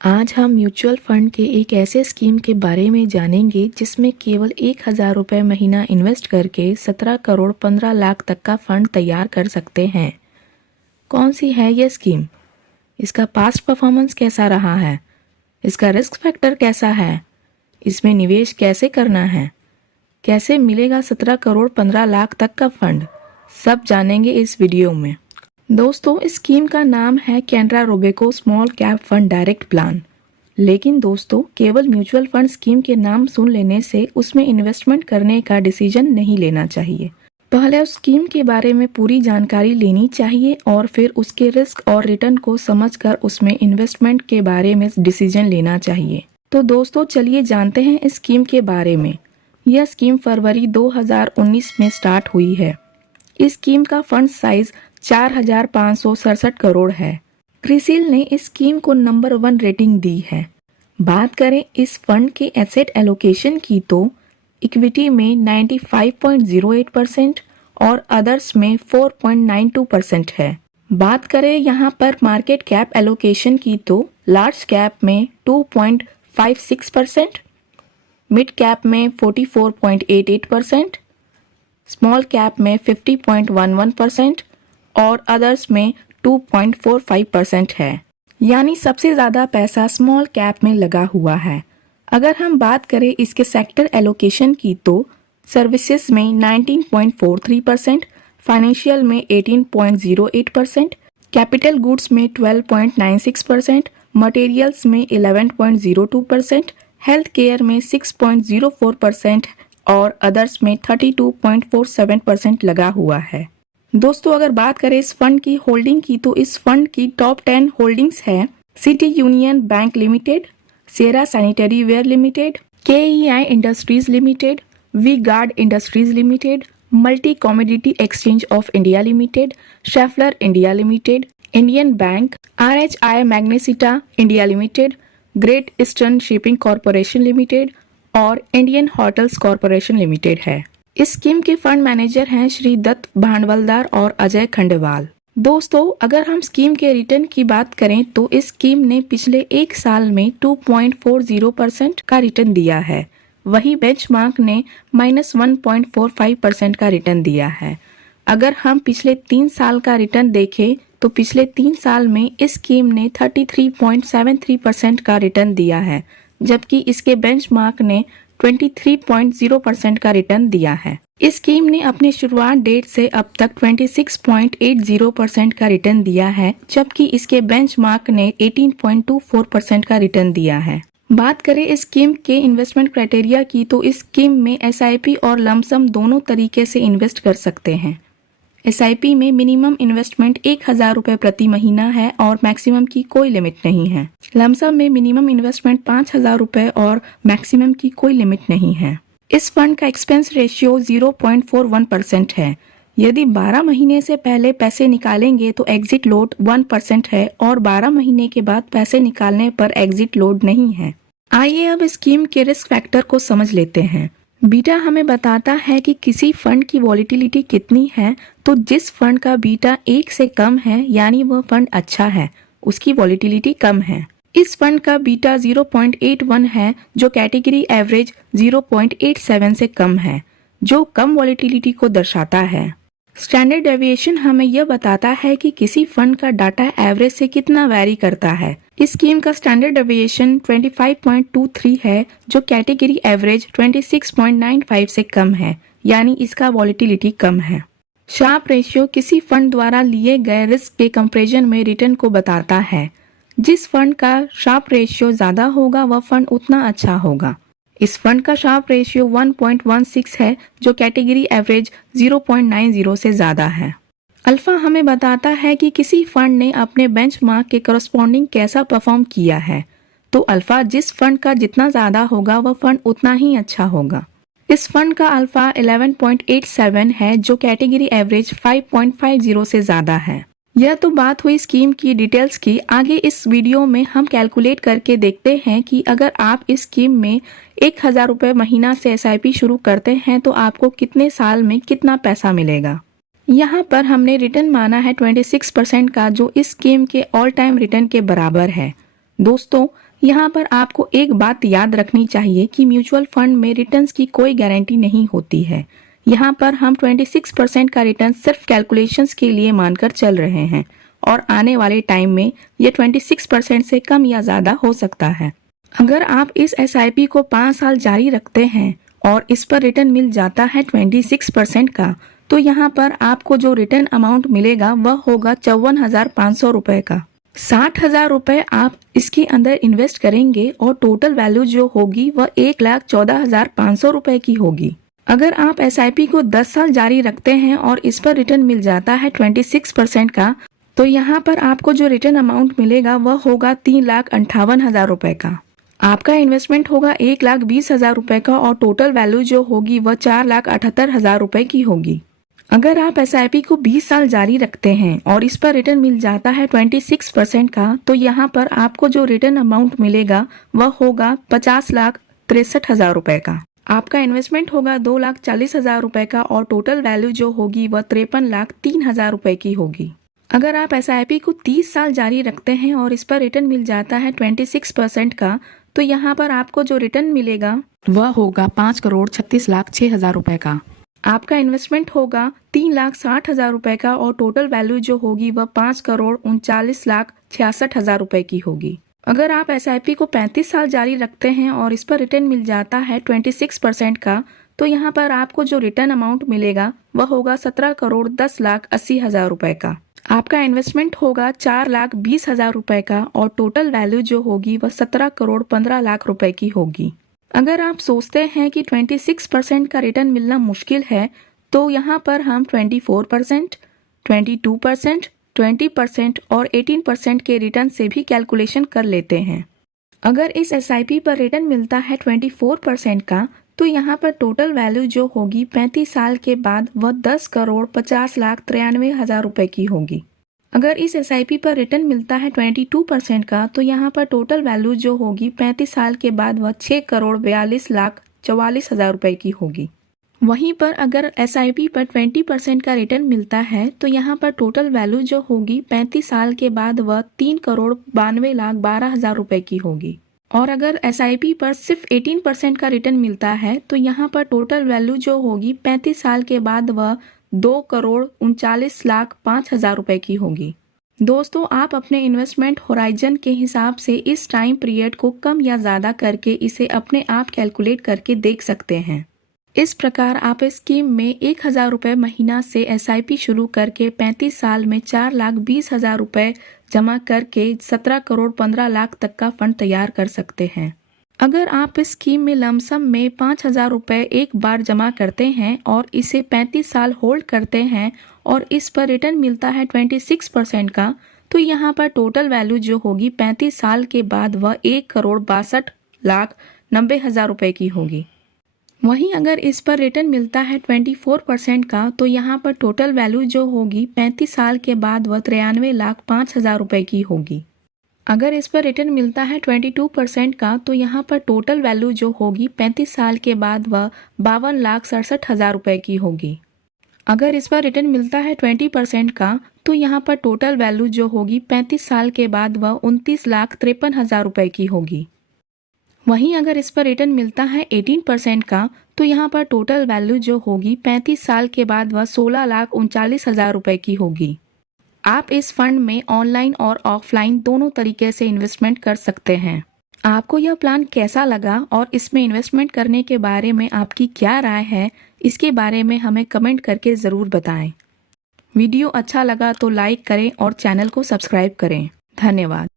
आज हम mutual fund के एक ऐसे स्कीम के बारे में जानेंगे जिसमें केवल 1,000 रुपये महीना इन्वेस्ट करके 17 करोड़ 15 लाख तक का फंड तैयार कर सकते हैं। कौन सी है यह स्कीम? इसका पास्ट परफॉर्मेंस कैसा रहा है? इसका रिस्क फैक्टर कैसा है? इसमें निवेश कैसे करना है? कैसे मिलेगा 17 करोड़ 15 लाख तक का फंड? सब जानेंगे इस वीडियो में। दोस्तों, इस स्कीम का नाम है Canara Robeco small cap fund direct plan. लेकिन दोस्तों, केवल म्यूचुअल फंड स्कीम के नाम सुन लेने से उसमें इन्वेस्टमेंट करने का डिसीजन नहीं लेना चाहिए। पहले उस स्कीम के बारे में पूरी जानकारी लेनी चाहिए और फिर उसके रिस्क और रिटर्न को समझकर उसमें इन्वेस्टमेंट के बारे में डिसीजन लेना चाहिए। तो दोस्तों, चलिए जानते हैं इस स्कीम के बारे में। यह स्कीम फरवरी 2019 में स्टार्ट हुई है। इस स्कीम का फंड साइज 4,567 करोड़ है। क्रिसिल ने इस स्कीम को नंबर 1 रेटिंग दी है। बात करें इस फंड के एसेट एलोकेशन की तो इक्विटी में 95.08% और अदर्स में 4.92% है। बात करें यहाँ पर मार्केट कैप एलोकेशन की तो लार्ज कैप में 2.56%, मिड कैप में 44.88%, स्मॉल कैप में 50.11% और अदर्स में 2.45% है। यानी सबसे ज़्यादा पैसा स्मॉल कैप में लगा हुआ है। अगर हम बात करें इसके सेक्टर एलोकेशन की तो सर्विसेज में 19.43%, फाइनेंशियल में 18.08%, कैपिटल गुड्स में 12.96%, मटेरियल्स में 11.02%, हेल्थ केयर में 6.04% और अदर्स में 32.47% लगा हुआ है। दोस्तों, अगर बात करें इस फंड की होल्डिंग की तो इस फंड की टॉप 10 होल्डिंग्स है City Union Bank Limited, Cera Sanitary Ware Limited, KEI Industries Limited, V Guard Industries Limited, Multi Commodity Exchange of India Limited, Schaeffler India Limited, Indian Bank, RHI Magnesita India Limited, Great Eastern Shipping Corporation Limited और Indian Hotels Corporation Limited है। इस scheme के fund manager हैं श्री दत्त भांडवलदार और अजय खंडेवाल। दोस्तों, अगर हम स्कीम के रिटर्न की बात करें तो इस स्कीम ने पिछले एक साल में 2.40% का रिटर्न दिया है। वही बेंचमार्क ने -1.45% का रिटर्न दिया है। अगर हम पिछले 3 साल का रिटर्न देखें तो पिछले 3 साल में इस स्कीम ने 33.73% का रिटर्न दिया है, जबकि इसके बेंचमार्क ने 23.0% का रिटर्न दिया है। इस स्कीम ने अपने शुरुआत डेट से अब तक 26.80% का रिटर्न दिया है, जबकि इसके बेंचमार्क ने 18.24% का रिटर्न दिया है। बात करें इस स्कीम के इन्वेस्टमेंट क्राइटेरिया की तो इस स्कीम में SIP और लमसम दोनों तरीके से इन्वेस्ट कर सकते हैं। SIP में मिनिमम इन्वेस्टमेंट 1,000 रुपये प्रति महीना है और मैक्सिमम की कोई लिमिट नहीं है। लमसम में मिनिमम इन्वेस्टमेंट 5,000 रुपये और मैक्सिमम की कोई लिमिट नहीं है। इस फंड का एक्सपेंस रेशियो 0.41% है। यदि 12 महीने से पहले पैसे निकालेंगे तो एग्जिट लोड 1% है और 12 महीने के बाद पैसे निकालने पर एग्जिट लोड नहीं है। आइए अब स्कीम के रिस्क फैक्टर को समझ लेते हैं। बीटा हमें बताता है कि किसी फंड की वॉलिटिलिटी कितनी है, तो जिस फंड का बीटा 1 से कम है यानी वह फंड अच्छा है, उसकी वॉलिटिलिटी कम है। इस फंड का बीटा 0.81 है जो कैटेगरी एवरेज 0.87 से कम है, जो कम वॉलिटिलिटी को दर्शाता है। स्टैंडर्ड डेविएशन हमें यह बताता है कि किसी फंड का डाटा एवरेज से कितना वैरी करता है। इस स्कीम का स्टैंडर्ड डेविएशन 25.23 है जो कैटेगरी एवरेज 26.95 से कम है, यानी इसका वॉलिटिलिटी कम है। शार्प रेशियो किसी फंड द्वारा लिए गए रिस्क के कंपैरिजन में रिटर्न को बताता है। जिस फंड का शार्प रेशियो ज्यादा होगा वह फंड उतना अच्छा होगा। इस फंड का शार्प रेशियो 1.16 है जो कैटेगरी एवरेज 0.90 से ज्यादा है। अल्फा हमें बताता है कि किसी फंड ने अपने बेंचमार्क के करस्पॉन्डिंग कैसा परफॉर्म किया है, तो अल्फा जिस फंड का जितना ज्यादा होगा वह फंड उतना ही अच्छा होगा। इस फंड का अल्फा 11.87 है जो कैटेगरी एवरेज 5.50 से ज्यादा है। यह तो बात हुई स्कीम की डिटेल्स की। आगे इस वीडियो में हम कैलकुलेट करके देखते हैं कि अगर आप इस स्कीम में 1,000 रुपये महीना से SIP शुरू करते हैं तो आपको कितने साल में कितना पैसा मिलेगा। यहाँ पर हमने रिटर्न माना है 26% का, जो इस स्कीम के ऑल टाइम रिटर्न के बराबर है। दोस्तों, यहाँ पर आपको एक बात याद रखनी चाहिए कि म्यूचुअल फंड में रिटर्न्स की कोई गारंटी नहीं होती है। यहाँ पर हम 26% का रिटर्न सिर्फ कैलकुलेशंस के लिए मानकर चल रहे हैं और आने वाले टाइम में ये 26% से कम या ज़्यादा हो सकता है। अगर आप इस SIP को 5 साल जारी रखते हैं और इस पर रिटर्न मिल जाता है 26% का, तो यहाँ पर आपको जो रिटर्न अमाउंट मिलेगा वह होगा 54,500 रुपए का। 60,000 रुपए आप इसके अंदर इन्वेस्ट करेंगे और टोटल वैल्यू जो होगी वह 1,14,500 रुपए की होगी। अगर आप SIP को 10 साल जारी रखते हैं और इस पर रिटर्न मिल जाता है 26% का, तो यहाँ पर आपको जो रिटर्न अमाउंट मिलेगा वह होगा 3,58,000 रुपए का। आपका इन्वेस्टमेंट होगा 1,20,000 रुपए का और टोटल वैल्यू जो होगी वह 4,78,000 रुपए की होगी। अगर आप SIP को 20 साल जारी रखते हैं और इस पर रिटर्न मिल जाता है 26% का, तो यहाँ पर आपको जो रिटर्न अमाउंट मिलेगा वह होगा 50,63,000 रुपए का। आपका इन्वेस्टमेंट होगा 2,40,000 रुपए का और टोटल वैल्यू जो होगी वह 53,03,000 रुपए की होगी। अगर आप SIP को 30 साल जारी रखते हैं और इस पर रिटर्न मिल जाता है 26% का, तो यहाँ पर आपको जो रिटर्न मिलेगा वह होगा 5,36,06,000 रुपए का। आपका इन्वेस्टमेंट होगा 3,60,000 रुपए का और टोटल वैल्यू जो होगी वह 5,39,66,000 रुपए की होगी। अगर आप SIP को 35 साल जारी रखते हैं और इस पर रिटर्न मिल जाता है 26% का, तो यहाँ पर आपको जो रिटर्न अमाउंट मिलेगा वह होगा 17,10,80,000 रुपए का। आपका इन्वेस्टमेंट होगा 4,20,000 रुपए का और टोटल वैल्यू जो होगी वह 17,15,00,000 रुपए की होगी। अगर आप सोचते हैं कि 26% का रिटर्न मिलना मुश्किल है, तो यहाँ पर हम 24%, 22%, 20% और 18% के रिटर्न से भी कैलकुलेशन कर लेते हैं। अगर इस SIP पर रिटर्न मिलता है 24% का, तो यहाँ पर टोटल वैल्यू जो होगी 35 साल के बाद वह 10,50,93,000 रुपए की होगी। अगर इस SIP पर रिटर्न मिलता है 22% का, तो यहाँ पर टोटल वैल्यू जो होगी 35 साल के बाद वह 6,42,44,000 रुपए की होगी। वहीं पर अगर SIP पर 20% का रिटर्न मिलता है, तो यहाँ पर टोटल वैल्यू जो होगी 35 साल के बाद वह 3,92,12,000 रुपए की होगी। और अगर SIP पर सिर्फ 18% का रिटर्न मिलता है, तो यहाँ पर टोटल वैल्यू जो होगी 35 साल के बाद वह 2,39,05,000 रुपए की होगी। दोस्तों, आप अपने इन्वेस्टमेंट होराइजन के हिसाब से इस टाइम पीरियड को कम या ज़्यादा करके इसे अपने आप कैलकुलेट करके देख सकते हैं। इस प्रकार आप इस स्कीम में 1,000 रुपये महीना से SIP शुरू करके 35 साल में 4,20,000 रुपये जमा करके 17,15,00,000 तक का फंड तैयार कर सकते हैं। अगर आप इस स्कीम में लमसम में 5,000 रुपये एक बार जमा करते हैं और इसे 35 साल होल्ड करते हैं और इस पर रिटर्न मिलता है 26% का, तो यहाँ पर टोटल वैल्यू जो होगी 35 साल के बाद वह 1,62,90,000 रुपये की होगी। वहीं अगर इस पर रिटर्न मिलता है 24% का, तो यहाँ पर टोटल वैल्यू जो होगी 35 साल के बाद वह 93,05,000 रुपए की होगी। अगर इस पर रिटर्न मिलता है 22% का, तो यहाँ पर टोटल वैल्यू जो होगी 35 साल के बाद वह 52,67,000 रुपए की होगी। अगर इस पर रिटर्न मिलता है 20% का, तो यहाँ पर टोटल वैल्यू जो होगी 35 साल के बाद वह 29,53,000 रुपए की होगी। वहीं अगर इस पर रिटर्न मिलता है 18% का, तो यहाँ पर टोटल वैल्यू जो होगी 35 साल के बाद वह 16,39,000 रुपए की होगी। आप इस फंड में ऑनलाइन और ऑफलाइन दोनों तरीके से इन्वेस्टमेंट कर सकते हैं। आपको यह प्लान कैसा लगा और इसमें इन्वेस्टमेंट करने के बारे में आपकी क्या राय है, इसके बारे में हमें कमेंट करके ज़रूर बताएं। वीडियो अच्छा लगा तो लाइक करें और चैनल को सब्सक्राइब करें। धन्यवाद।